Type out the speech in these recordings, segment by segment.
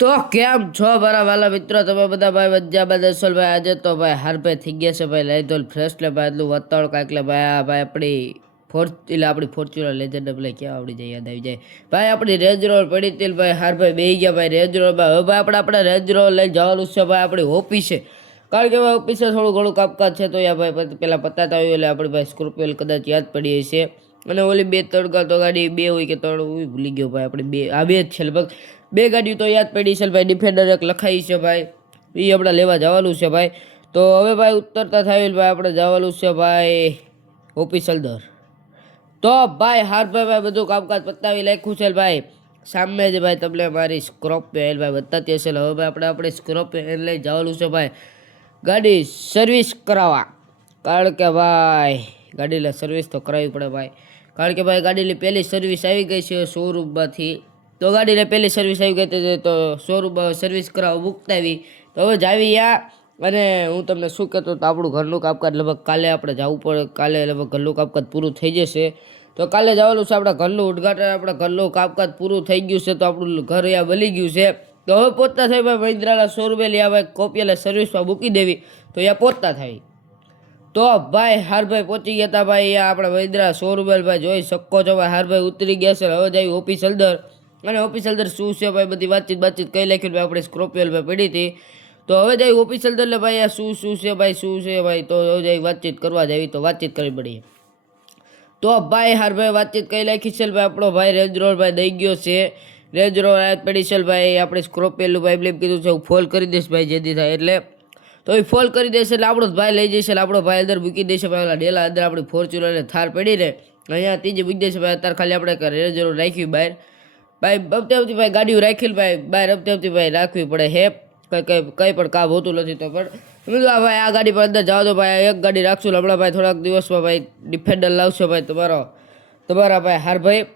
તો કેમ છો મારા વાલા મિત્રો? તમે બધા ભાઈ બધા દસલ ભાઈ? આજે તો ભાઈ હાર ભાઈ થઈ ગયા છે ભાઈ, લઈ દો ફ્રેશ લે ભાઈ એટલું વતાવળ કાંઈક લે ભાઈ, આ ભાઈ આપણી ફોર્ચ એટલે આપણી ફોર્ચ્યુનર લેજન્ડ પેલા ક્યાં આવડી જાય, યાદ આવી જાય. ભાઈ, આપણી રેન્જ રોડ પડી હતી ભાઈ હાર ભાઈ બેહી ગયા ભાઈ રેન્જ રોડ ભાઈ હવે ભાઈ આપણે આપણે રેન્જ રોડ લઈ જવાનું છે ભાઈ, આપણી ઓફિસે કારણ કે ભાઈ ઓફિસે થોડું ઘણું કામકાજ છે, તો યા ભાઈ પેલા પતાતા આવ્યું એટલે આપણી ભાઈ સ્કોર્પિયો કદાચ યાદ પડી હશે. અને ઓલી બે તડકા તો ગાડી બે હોય કે ત્રણ ભૂલી ગયો ભાઈ આપણે બે, આ બે જ છે લગભગ. બે ગાડીઓ તો યાદ પડી છે ભાઈ ડિફેન્ડર એક લખાઈ છે ભાઈ. એ આપણે લેવા જવાનું છે ભાઈ. તો હવે ભાઈ ઉતરતા થાય ભાઈ, આપણે જવાનું છે ભાઈ ઓફિસલ દર તો ભાઈ, હાર્દભાઈ ભાઈ બધું કામકાજ પતાવી લખ્યું છે ભાઈ. સામે જ ભાઈ તમને મારી સ્ક્રોપ એલ ભાઈ બતાતી હશે. હવે ભાઈ આપણે આપણે સ્કોર્પિયો એલ લઈ જવાનું છે ભાઈ. ગાડી સર્વિસ કરાવવા. કારણ કે ભાઈ, ગાડીને સર્વિસ તો કરાવવી પડે ભાઈ. કારણ કે ભાઈ ગાડીની પહેલી સર્વિસ આવી ગઈ છે શોરૂમમાંથી. તો ગાડીને પહેલી સર્વિસ આવી ગઈ હતી તો શોરૂમ સર્વિસ કરાવવા મુકતાવી. તો હવે જાવી યા અને હું તમને શું કહેતો તો આપણું ઘરનું કામકાજ લગભગ કાલે આપણે જવું પડે, કાલે લગભગ ઘરનું કામકાજ પૂરું થઈ જશે. તો કાલે જવાનું છે આપણા ઘરનું ઉદઘાટન, આપણા ઘરનું કામકાજ પૂરું થઈ ગયું છે તો આપણું ઘર અહીંયા બની ગયું છે. તો હવે પહોંચતા થાય ભાઈ મહિન્દ્રાના શોરૂમે લઈ ભાઈ કોપિયાલે સર્વિસમાં મૂકી દેવી. તો અહીંયા પહોંચતા થાય. તો ભાઈ હારભાઈ પહોંચી ગયા હતા ભાઈ આપણે વૈદરા શોરૂમેલ ભાઈ જોઈ શકો છો ભાઈ, હારભાઈ ઉતરી ગયા છે. હવે જાય ઓફિસ અંદર અને ઓફિસ અંદર શું છે ભાઈ, બધી વાતચીત વાતચીત કઈ લખ્યું ભાઈ, આપણે સ્કોર્પિયલ ભાઈ પડી હતી. તો હવે જાય ઓફિસ અંદર એટલે ભાઈ, આ શું શું છે ભાઈ, શું છે ભાઈ, તો હવે જાય વાતચીત કરવા જાવી તો વાતચીત કરવી પડી. તો ભાઈ હારભાઈ વાતચીત કઈ લખી છે ભાઈ, આપણો ભાઈ રેન્જ રોડ ભાઈ દઈ ગયો છે. રેન્જ રોડ આયાત પડી છે ભાઈ, આપણે સ્કોર્પિયલ ભાઈ એમ કીધું છે, હું ફોલ કરી દઈશ ભાઈ, જેથી થાય. એટલે તો એ ફોલ કરી દેશે એટલે આપણો ભાઈ લઈ જશે એટલે આપણો ભાઈ અંદર મૂકી દેશે ભાઈ ઓલા ડેલા અંદર આપણી ફોર્ચ્યુનર થાર પડી રહે. અહીંયા ત્રીજી મૂકી દેશે ભાઈ, અત્યારે ખાલી આપણે રેજરો રાખ્યું બહાર. ભાઈ, હપ્તે હપ્તે ભાઈ ગાડીઓ રાખી ભાઈ, બહાર હપ્તે હપ્તે ભાઈ રાખવી પડે હે. કંઈ કંઈ કંઈ પણ કામ હોતું નથી તો પણ. કીધું ભાઈ, આ ગાડી પર અંદર જાઓ તો ભાઈ, એક ગાડી રાખશું હમણાં ભાઈ થોડાક દિવસમાં ભાઈ ડિફેન્ડર લાવશે ભાઈ તમારો, તમારા ભાઈ હાર ભાઈ.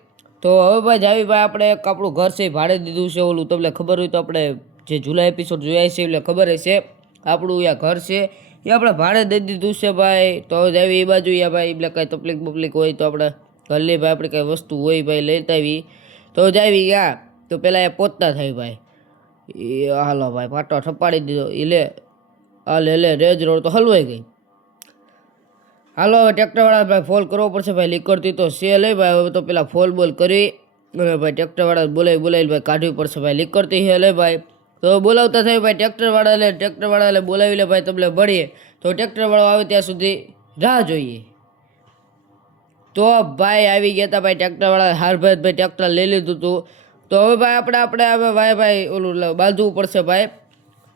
તો હવે ભાઈ જાવી ભાઈ આપણે એક આપણું ઘર છે ભાડે દીધું છે ઓલું. તમને ખબર હોય તો આપણે જે જુલાઈ એપિસોડ જોયા છે એટલે ખબર હશે. આપણું અહીંયા ઘર છે. એ આપણે ભાડે દઈ દીધું છે ભાઈ. તો જ આવી એ બાજુ યા ભાઈ એટલે કાંઈ તકલીફ બકલીફ હોય તો આપણે ઘરની ભાઈ આપણે કાંઈ વસ્તુ હોય ભાઈ લેતા આવી. તો જાવી યા તો પહેલાં એ પહોંચતા થાય ભાઈ. એ હાલો ભાઈ પાટો ઠપાડી દીધો. એ લે, હાલ, લે લે, રેજ રોડ તો હલવાઈ ગઈ. હાલો, હવે ટ્રેક્ટરવાળા ભાઈ ફોલ કરવો પડશે ભાઈ. લીકડતી તો છે લઈ ભાઈ. હવે તો પેલા ફોલ બોલ કરી. અને ભાઈ ટ્રેક્ટરવાળા બોલાવી બોલાવી ભાઈ કાઢવી પડશે ભાઈ. લીકડતી છે, લે ભાઈ. તો બોલાવતા થયું ભાઈ ટ્રેક્ટરવાળા લે, ટ્રેક્ટરવાળા બોલાવી લે ભાઈ, તમને મળીએ તો ટ્રેક્ટરવાળો આવે ત્યાં સુધી રાહ જોઈએ. તો ભાઈ આવી ગયા હતા ભાઈ ટ્રેક્ટરવાળા. હારભાઈ ભાઈ ટ્રેક્ટર લઈ લીધું હતું તો હવે ભાઈ આપણે આપણે હવે ભાઈ ભાઈ ઓલું બાંધવું પડશે ભાઈ.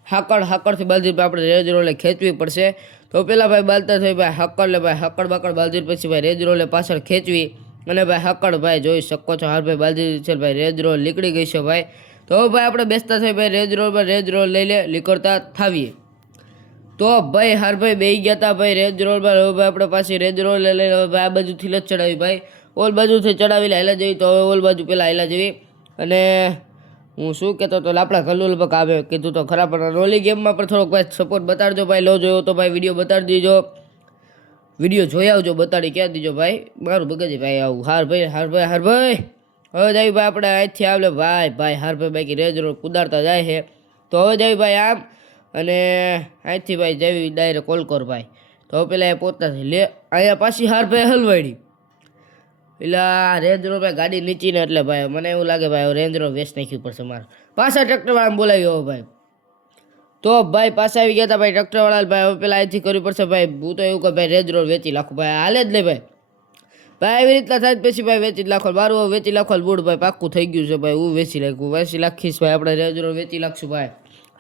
હાકડ, હાકડથી બાંધી આપણે રેજ રોલે ખેંચવી પડશે. તો પેલા ભાઈ બાંધતા થઈ ભાઈ હકડ લે ભાઈ, હકડ, બાકડ બાંધી પછી ભાઈ રેજ રોલે પાછળ ખેંચવી. અને ભાઈ હકડ ભાઈ જોઈ શકો છો હાર ભાઈ બાંધી છે ભાઈ રેજ રોલ નીકળી ગઈ છે ભાઈ. તો ભાઈ આપણે બેસતા થઈ ભાઈ રેજ રોલ પર, રેજ રોલ લઈ લે નીકળતા થાવીએ. તો ભાઈ હાર ભાઈ બે ગયા હતા ભાઈ રેજ રોલ પર, હવે ભાઈ આપણે પાછી રેજ રોલ લઈ લઈને હવે ભાઈ આ બાજુથી જ ચડાવી ભાઈ. ઓલ બાજુથી ચડાવી લેલા જવી તો હવે ઓલ બાજુ પહેલાં હાલા જવી અને હું શું કહેતો તો આપણા ઘરનું લગભગ આવે કીધું તો ખરા, પણ રોલી ગેમમાં પણ થોડોક ભાઈ સપોર્ટ બતાડજો ભાઈ, લો જોયો તો ભાઈ વીડિયો બતાડી દીજો. વીડિયો જોઈ આવજો, બતાડી ક્યાં દીજો ભાઈ? મારું બગજ ભાઈ આવું. હાર ભાઈ હાર ભાઈ હાર ભાઈ. હવે ભાઈ આપણે અહીંથી આવલે. ભાઈ ભાઈ હારભાઈ બાકી રેજ રોડ કુદારતા જાય છે. તો હવે ભાઈ આમ અને અહીંથી ભાઈ જાવી ડાયરેક્ટ કોલ કર ભાઈ તો પેલા એ પોતાથી લે, અહીંયા પાછી હારભાઈ હલવાડી. આ રેન્જ રોડ ભાઈ ગાડી નીચીને એટલે ભાઈ મને એવું લાગે ભાઈ રેન્જ રોડ વેસ્ટ નાખ્યું પડશે મારે. પાછા ટ્રેક્ટરવાળાને બોલાવ્યો હવે ભાઈ. તો ભાઈ પાછા આવી ગયા હતા ભાઈ ટ્રેક્ટરવાળા ભાઈ હવે પેલા અહીંથી કરવી પડશે. ભાઈ, હું તો એવું કહે, ભાઈ રેન્જ રોડ વેચી નાખું. ભાઈ, હાલે જ લે ભાઈ. ભાઈ, એવી રીતના થાય પછી ભાઈ વેચી લાખો હવે વેચી લાખો બૂડ ભાઈ, પાક્કું થઈ ગયું છે ભાઈ, હું વેચી નાખું. વેચી નાખીશ ભાઈ, આપણે રેજરો વેચી લાખશું ભાઈ.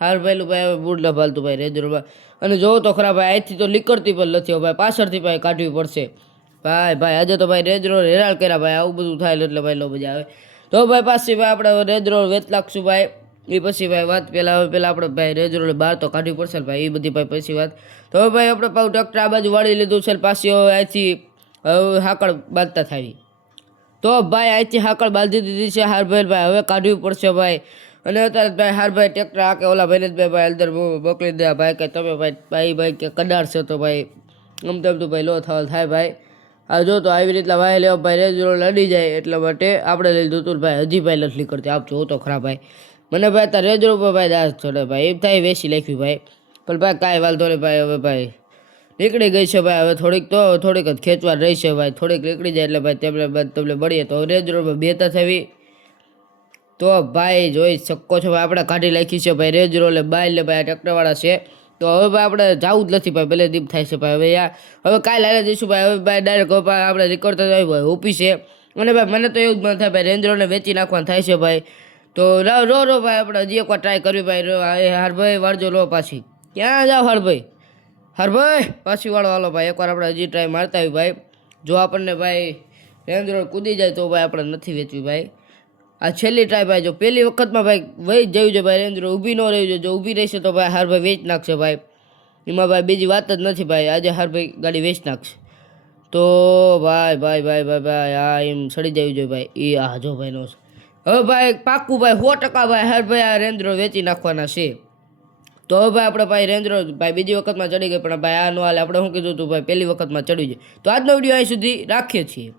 હાર ભાઈલું ભાઈ, હવે બૂડ ન ભાલતું ભાઈ રેજરો ભાઈ અને જોવો તો ખરા ભાઈ, અહીંથી તો નીકળતી પણ નથી ભાઈ, પાછળથી ભાઈ કાઢવી પડશે. ભાઈ ભાઈ, આજે તો ભાઈ રેજ રોડ હેરાળ કર્યા ભાઈ, આવું બધું થાય એટલે ભાઈ લો મજા આવે. તો ભાઈ પાછી ભાઈ આપણે રેજ રોડ વેચ લાખશું ભાઈ. એ પછી ભાઈ વાત પહેલાં હવે પહેલાં આપણે ભાઈ રેજ રોડ બહાર તો કાઢવી પડશે ભાઈ એ બધી ભાઈ પછી વાત. તો ભાઈ આપણે પાછું ટ્રેક્ટર આ બાજુ વાળી લીધું છે પાછી હવે અહીંથી હાકળ બાંધતા થાવી તો ભાઈ અહીંથી હાકળ બાંધી દીધી છે હારભાઈ ભાઈ હવે કાઢવી પડશે ભાઈ. અને અત્યારે ભાઈ હારભાઈ ટ્રેક્ટર આ કે ઓલા ભાઈને ભાઈ ભાઈ અંદર મોકલી દે. ભાઈ કે તમે ભાઈ ભાઈ ભાઈ કે કડાડશો તો ભાઈ. આમ તેમ તો ભાઈ લો થવા થાય ભાઈ. આ જો તો આવી રીતના ભાઈ લેવા ભાઈ રેજ રોડ લડી જાય એટલા માટે આપણે લઈ લીધું ભાઈ. હજી ભાઈ નથી કરતી આપ જો તો ખરા ભાઈ. મને ભાઈ તાર રેજરો રૂપે ભાઈ દાસ ચડે ભાઈ. એમ થાય વેસી લખ્યું ભાઈ. પણ ભાઈ કાંઈ વાંધો નહીં ભાઈ હવે ભાઈ. નીકળી ગઈ છે ભાઈ. હવે થોડીક તો થોડીક જ ખેંચવા રહી છે ભાઈ. થોડીક નીકળી જાય એટલે ભાઈ તેમને તમને મળીએ. તો રેજ રોડ બેતા તો થવી તો ભાઈ જોઈ શકો છો ભાઈ, આપણે કાઢી નાખી છે ભાઈ રેજ રોલે બાય એટલે ભાઈ ટેક્ટરવાળા છે. તો હવે ભાઈ આપણે જવું જ નથી ભાઈ, ભલે દીપ થાય છે ભાઈ. હવે યાર હવે કાલે લાગે જઈશું ભાઈ. હવે ભાઈ ડાયરેક્ટ ભાઈ આપણે રેકોર્ડ હોય ભાઈ ઓફિસ છે. અને ભાઈ મને તો એવું જ મન થાય ભાઈ, રેન્જ રોડને વેચી નાખવાનું થાય છે ભાઈ. તો રો રો ભાઈ, આપણે હજી એકવાર ટ્રાય કરવી ભાઈ. રો ભાઈ, વાળજો લો પાછી. ક્યાં જાઓ હારભાઈ હારભાઈ, પાછી વાળો હાલો ભાઈ. એકવાર આપણે હજી ટ્રાય મારતા આવી ભાઈ. જો આપણને ભાઈ રેન્જ રોડ કૂદી જાય તો ભાઈ આપણે નથી વેચવી ભાઈ. આ છેલ્લી ટ્રાય ભાઈ, જો પહેલી વખતમાં ભાઈ વહી જ જવું છે ભાઈ રેન્જ રોડ ઊભી ન રહી છે. જો ઊભી રહેશે તો ભાઈ હારભાઈ વેચ નાખશે ભાઈ. એમાં ભાઈ બીજી વાત જ નથી ભાઈ. આજે હારભાઈ ગાડી વેચ નાખશે. તો ભાઈ ભાઈ ભાઈ ભાઈ ભાઈ, આ એમ સડી જવું જોઈએ ભાઈ. એ આ જો ભાઈ નો હવે ભાઈ પાક્કું ભાઈ સો ટકા ભાઈ હર ભાઈ આ રેન્જ રોડ વેચી નાખવાના છે. તો ભાઈ આપણે ભાઈ રેન્જ રોડ ભાઈ બીજી વખતમાં ચડી ગઈ, પણ ભાઈ આ નો હાલે. આપણે શું કીધું હતું ભાઈ? પહેલી વખતમાં ચડી જાય તો આજનો વીડિયો અહીં સુધી રાખીએ છીએ.